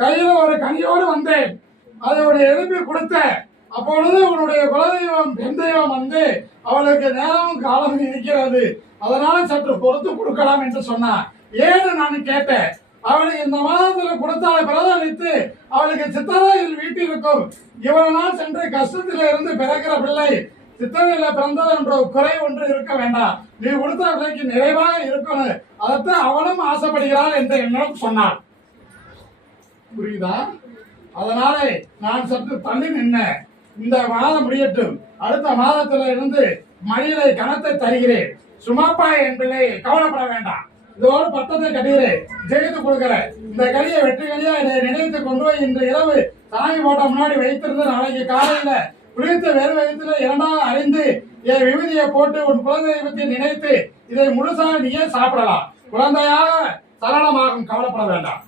கையில ஒரு கனியோடு வந்தேன். அதோட எழுப்பி கொடுத்த அப்பொழுது உன்னுடைய குலதெய்வம் பெண் தெய்வம் வந்து அவளுக்கு நேரமும் காலம் இருக்கிறது, அதனால சற்று பொறுத்து கொடுக்கலாம் என்று சொன்னார். ஏன்னு நான் கேட்டேன். அவளுக்கு இந்த மாதத்துல கொடுத்தால பிரதளித்து அவளுக்கு சித்தரையில் வீட்டிற்கும் இவனால் சென்று கஷ்டத்தில இருந்து பிறக்கிற பிள்ளை சித்தரையில பிறந்தது என்ற குறை ஒன்று இருக்க வேண்டாம், நீ கொடுத்த பிள்ளைக்கு நிறைவாக இருக்கணும், அதைத்தான் அவளும் ஆசைப்படுகிறாள் என்று என்னிடம் சொன்னாள். புரியுதா? அதனாலே நான் சற்று தள்ளி நின்ன. இந்த மாதம் முடியட்டும், அடுத்த மாதத்துல இருந்து மடியிலே கணத்தை தருகிறேன். சும்மாப்பா என் பிள்ளை கவலைப்பட வேண்டாம், இதோடு பட்டத்தை கட்டுகிறேன், ஜெயித்து கொடுக்கிறேன். இந்த களியை வெற்றி களியா இதை நினைத்து கொண்டு போய் இன்று இரவு சாமி போட்ட முன்னாடி வைத்திருந்து நாளைக்கு காலையில குளித்த வேறு வயத்துல இரண்டாவது அறிந்து என் விபூதியை போட்டு உன் குலதெய்வத்தை நினைத்து இதை முழுசாக நீயே சாப்பிடலாம். குழந்தையாக சரளமாகும், கவலைப்பட வேண்டாம்.